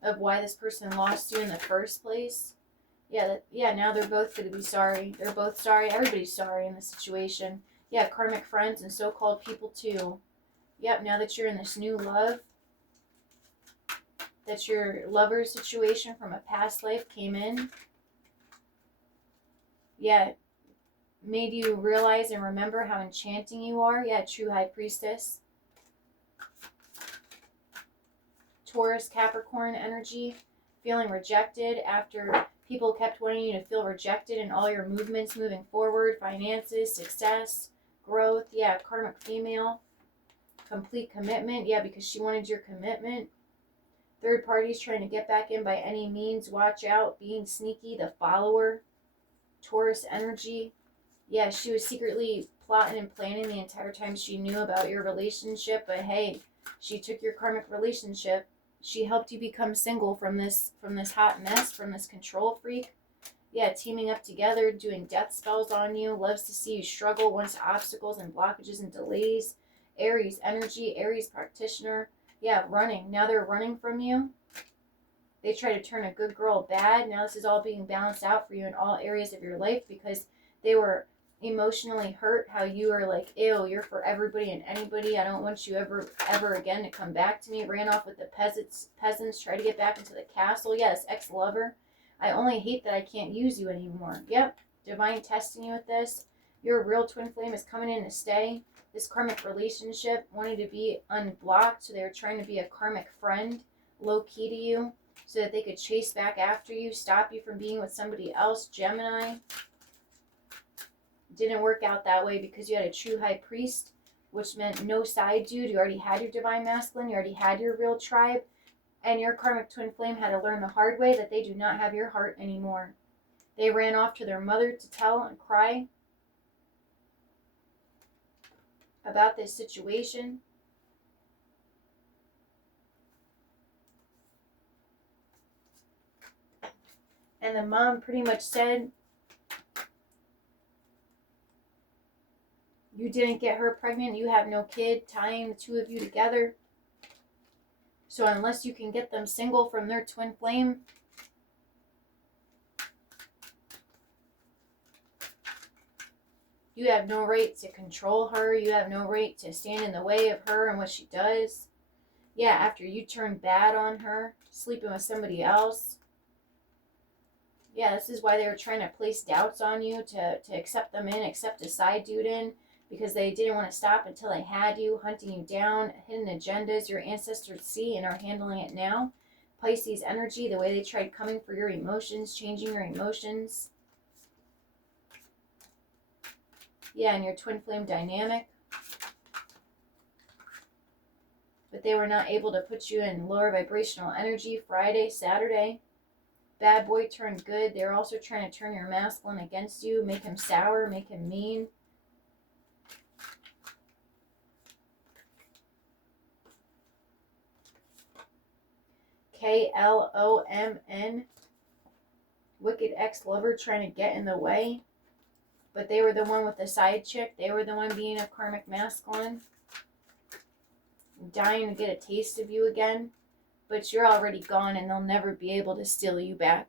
Of why this person lost you in the first place. Yeah, now they're both going to be sorry. They're both sorry. Everybody's sorry in this situation. Yeah, karmic friends and so-called people too. Yep, now that you're in this new love, that your lover situation from a past life came in. Yeah, made you realize and remember how enchanting you are. Yeah, true high priestess. Taurus, Capricorn energy, feeling rejected after people kept wanting you to feel rejected in all your movements moving forward, finances, success, growth. Yeah, karmic female, complete commitment. Yeah, because she wanted your commitment. Third parties trying to get back in by any means. Watch out, being sneaky, the follower. Taurus energy. Yeah, she was secretly plotting and planning the entire time she knew about your relationship, but hey, she took your karmic relationship. She helped you become single from this hot mess, from this control freak. Yeah, teaming up together, doing death spells on you, loves to see you struggle, wants obstacles and blockages and delays. Aries energy, Aries practitioner. Yeah, running. Now they're running from you. They try to turn a good girl bad. Now this is all being balanced out for you in all areas of your life because they were emotionally hurt, how you are like, ew, you're for everybody and anybody. I don't want you ever again to come back to me. Ran off with the peasants, try to get back into the castle. Yes, ex-lover. I only hate that I can't use you anymore. Yep, divine testing you with this. Your real twin flame is coming in to stay. This karmic relationship wanted to be unblocked, so they were trying to be a karmic friend, low key to you, so that they could chase back after you, stop you from being with somebody else. Gemini. Didn't work out that way because you had a true high priest, which meant no side dude. You already had your divine masculine, you already had your real tribe, and your karmic twin flame had to learn the hard way that they do not have your heart anymore. They ran off to their mother to tell and cry about this situation. And the mom pretty much said, you didn't get her pregnant, you have no kid, tying the two of you together. So unless you can get them single from their twin flame, you have no right to control her. You have no right to stand in the way of her and what she does. Yeah, after you turn bad on her, sleeping with somebody else. Yeah, this is why they were trying to place doubts on you, to accept them in, accept a side dude in, because they didn't want to stop until they had you, hunting you down, hidden agendas your ancestors see and are handling it now. Pisces energy, the way they tried coming for your emotions, changing your emotions. Yeah, and your twin flame dynamic. But they were not able to put you in lower vibrational energy. Friday, Saturday. Bad boy turned good. They're also trying to turn your masculine against you, make him sour, make him mean. KLOMN. Wicked ex-lover trying to get in the way. But they were the one with the side chick. They were the one being a karmic masculine. Dying to get a taste of you again. But you're already gone and they'll never be able to steal you back.